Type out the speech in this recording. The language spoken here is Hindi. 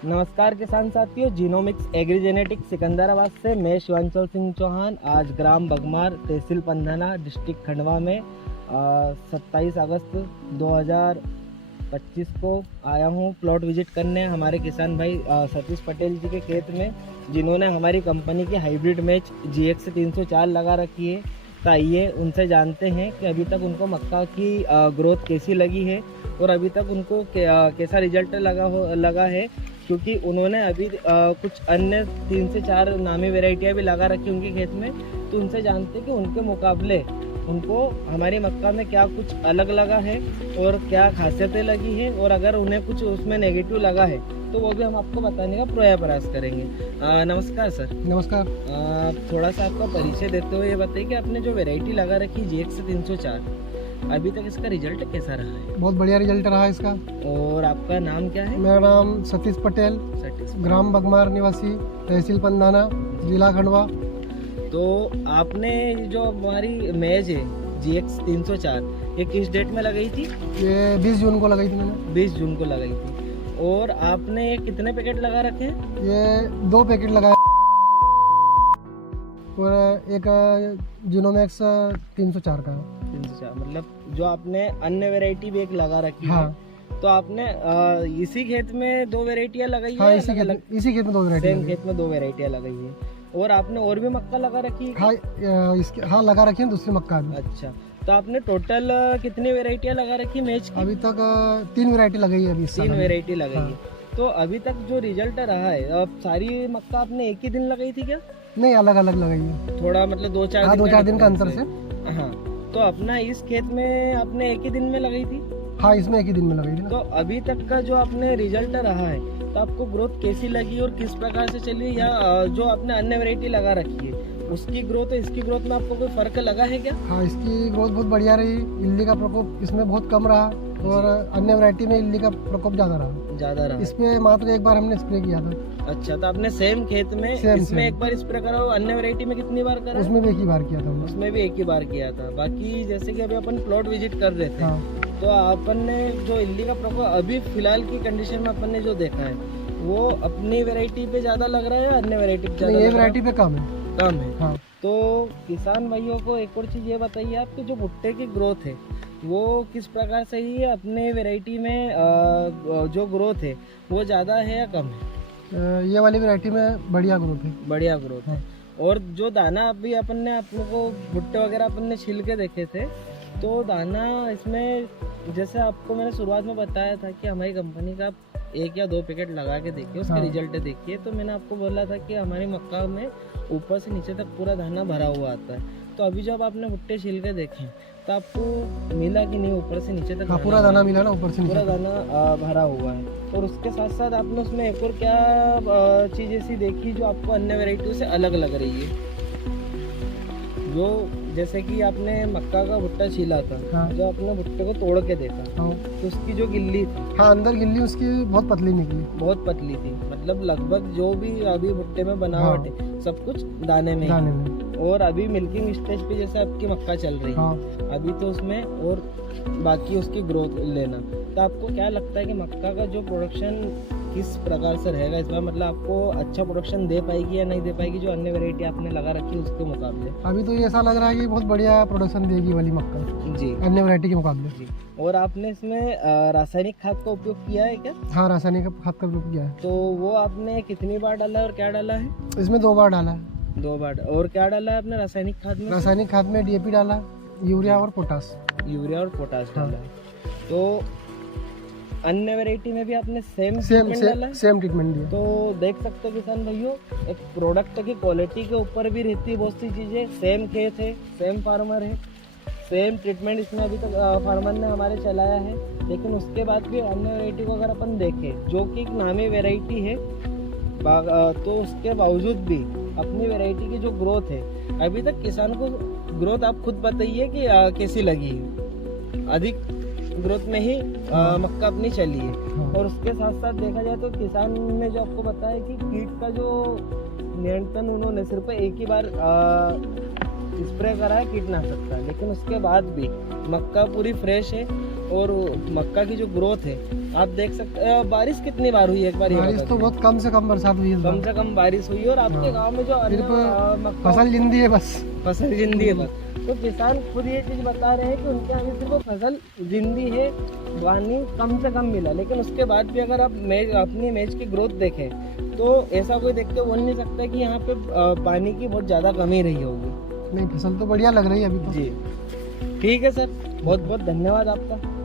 नमस्कार किसान साथियों, जीनोमिक्स एग्रीजेनेटिक्स सिकंदराबाद से मैं शिवांचल सिंह चौहान आज ग्राम बगमार, तहसील पंधाना, डिस्ट्रिक्ट खंडवा में 27 अगस्त 2025 को आया हूँ प्लॉट विजिट करने हमारे किसान भाई सतीश पटेल जी के खेत में, जिन्होंने हमारी कंपनी की हाइब्रिड मैच GX 304 लगा रखी है। तो आइए उनसे जानते हैं कि अभी तक उनको मक्का की ग्रोथ कैसी लगी है और अभी तक उनको कैसा रिजल्ट लगा है, क्योंकि उन्होंने अभी कुछ अन्य 3 से 4 नामी वेराइटियाँ भी लगा रखी उनके खेत में। तो उनसे जानते हैं कि उनके मुकाबले उनको हमारी मक्का में क्या कुछ अलग लगा है और क्या खासियतें लगी हैं, और अगर उन्हें कुछ उसमें नेगेटिव लगा है तो वो भी हम आपको बताने का प्रयास करेंगे। नमस्कार सर। नमस्कार। थोड़ा सा आपका परिचय देते हुए ये बताइए कि आपने जो वेराइटी लगा रखी GX 304, अभी तक इसका रिजल्ट कैसा रहा है? बहुत बढ़िया रिजल्ट रहा है इसका। और आपका नाम क्या है? मेरा नाम सतीश पटेल, ग्राम बगमार निवासी, तहसील पंधाना, जिला खंडवा। तो आपने जो हमारी मैच है GX 304, ये किस डेट में लगाई थी? ये 20 जून को लगाई थी मैंने। 20 जून को लगाई थी। और आपने कितने पैकेट लगा रखे हैं? ये 2 पैकेट लगाए और एक जीनोमिक्स 304 का है। 304 मतलब जो आपने अन्य वैरायटी भी एक लगा रखी है। हाँ। तो आपने इसी खेत में 2 वेराइटियाँ लगाई हाँ, है? इसी खेत में 2 वेराइटी। सेम खेत में 2 वेराइटियाँ लगाई है। और आपने और भी मक्का लगा रखी है? हाँ, लगा रखी है दूसरी मक्का भी। अच्छा, तो आपने टोटल कितनी वेराइटियाँ लगा रखी मैच की? अभी तक 3 वेराइटी लगाई है। अभी 3 वेराइटी लगाई हाँ। है। तो अभी तक जो रिजल्ट रहा है, अब सारी मक्का आपने एक ही दिन लगाई थी क्या? नहीं, अलग अलग लगाई है। थोड़ा मतलब 2-4 दिन का अंतर से। हाँ, तो अपना इस खेत में आपने एक ही दिन में लगाई थी? हाँ, इसमें एक ही दिन में लगाई थी। तो अभी तक का जो आपने रिजल्ट रहा है, तो आपको ग्रोथ कैसी लगी और किस प्रकार से चली, या जो आपने अन्य वैरायटी लगा रखी है उसकी ग्रोथ और इसकी ग्रोथ में आपको कोई फर्क लगा है क्या? हाँ, इसकी ग्रोथ बहुत बढ़िया रही। इल्ली का प्रकोप इसमें बहुत कम रहा और अन्य वैरायटी में इल्ली का प्रकोप ज्यादा रहा। इसमें मात्र एक बार हमने स्प्रे किया था। अच्छा, तो आपने सेम खेत में इसमें एक बार स्प्रे करा, अन्य वैरायटी में कितनी बार करा? उसमें भी एक ही बार किया था। उसमें भी एक ही बार किया था। बाकी जैसे कि अभी अपन प्लॉट विजिट कर रहे थे, तो अपन ने जो इल्ली का प्रकोप अभी फिलहाल की कंडीशन में अपन ने जो देखा है, वो अपनी वैरायटी पे ज्यादा लग रहा है या अन्य वैरायटी पे ज्यादा? ये वैरायटी पे कम है। कम है। हाँ। तो किसान भाइयों को एक और चीज ये बताइए, आपकी जो भुट्टे की ग्रोथ है वो किस प्रकार से ही है? अपने वैरायटी में जो ग्रोथ है वो ज्यादा है या कम है? ये वाली वैरायटी में बढ़िया ग्रोथ है। बढ़िया ग्रोथ है। और जो दाना अभी अपन ने अपने को भुट्टे वगैरह अपन ने छील के देखे थे, तो दाना इसमें जैसे आपको मैंने शुरुआत में बताया था कि हमारी कंपनी का 1 या 2 पैकेट लगा के देखिए, उसके रिजल्ट देखिए। तो मैंने आपको बोला था कि हमारी मक्का में ऊपर से नीचे तक पूरा दाना भरा हुआ आता है। तो अभी जब आपने भुट्टे छील के देखे तो आपको मिला कि नहीं ऊपर से नीचे तक? हाँ, पूरा दाना मिला ना, ऊपर से नीचे पूरा दाना भरा हुआ है। और उसके साथ साथ आपने उसमें एक और क्या चीज़ ऐसी देखी जो आपको अन्य वैरायटियों से अलग लग रही है? जो जैसे कि आपने मक्का का भुट्टा छीला था। हाँ। जो आपने भुट्टे को तोड़ के देखा। हाँ। तो उसकी जो गिल्ली थी, हाँ, अंदर गिल्ली उसकी बहुत पतली निकली। बहुत पतली थी, मतलब लगभग जो भी अभी भुट्टे में बनावट है सब कुछ दाने में। और अभी मिल्किंग स्टेज पे जैसे आपकी मक्का चल रही है, अभी तो उसमें और बाकी उसकी ग्रोथ लेना। तो आपको क्या लगता है कि मक्का का जो प्रोडक्शन किस प्रकार से रहेगा इस बार? मतलब आपको अच्छा प्रोडक्शन दे पाएगी या नहीं दे पाएगी जो अन्य वैरायटी आपने लगा रखी है उसके मुकाबले? अभी तो ये ऐसा लग रहा है कि बहुत बढ़िया प्रोडक्शन देगी वाली मक्का जी, अन्य वैरायटी के मुकाबले। जी। और आपने इसमें रासायनिक खाद का उपयोग किया है क्या? हाँ, रासायनिक खाद का उपयोग किया है। तो वो आपने कितनी बार डाला है और क्या डाला है? इसमें 2 बार डाला है। 2 बार। और क्या डाला है आपने रासायनिक खाद में? रासायनिक खाद में DAP डाला, यूरिया और पोटास। यूरिया और पोटास डाला है। तो अन्य वैरायटी में भी आपने सेम ट्रीटमेंट दिया। तो देख सकते हो किसान भाइयों, एक प्रोडक्ट की क्वालिटी के ऊपर भी रहती है बहुत सी चीज़ें। सेम खेत है, सेम फार्मर है, सेम ट्रीटमेंट इसमें अभी तक फार्मर ने हमारे चलाया है, लेकिन उसके बाद भी अन्य वैरायटी को अगर अपन देखें जो कि एक नामी वैरायटी है, तो उसके बावजूद भी अपनी वैरायटी की जो ग्रोथ है, अभी तक किसान को ग्रोथ आप खुद बताइए कि कैसी लगी है? अधिक ग्रोथ में ही मक्का अपनी चली है। और उसके साथ साथ देखा जाए तो किसान ने जो आपको बताया कि कीट का जो नियंत्रण उन्होंने सिर्फ एक ही बार स्प्रे करा है कीटनाशक का, लेकिन उसके बाद भी मक्का पूरी फ्रेश है और मक्का की जो ग्रोथ है आप देख सकते हैं। बारिश कितनी बार हुई एक बार? बारिश तो बहुत कम से कम बरसात हुई है, कम से कम बारिश हुई। और आपके गांव में जो सिर्फ फसल जिंदी है बस, फसल जिंदी है बस। तो किसान खुद ये चीज बता रहे हैं कि उनके यहाँ सिर्फ फसल जिंदी है, पानी कम से कम मिला। लेकिन उसके बाद भी अगर आप अपनी मेज की ग्रोथ देखें तो ऐसा कोई देख के बोल नहीं सकता कि यहाँ पे पानी की बहुत ज़्यादा कमी रही होगी। नहीं, फसल तो बढ़िया लग रही है अभी तो। जी ठीक है सर, बहुत बहुत धन्यवाद आपका।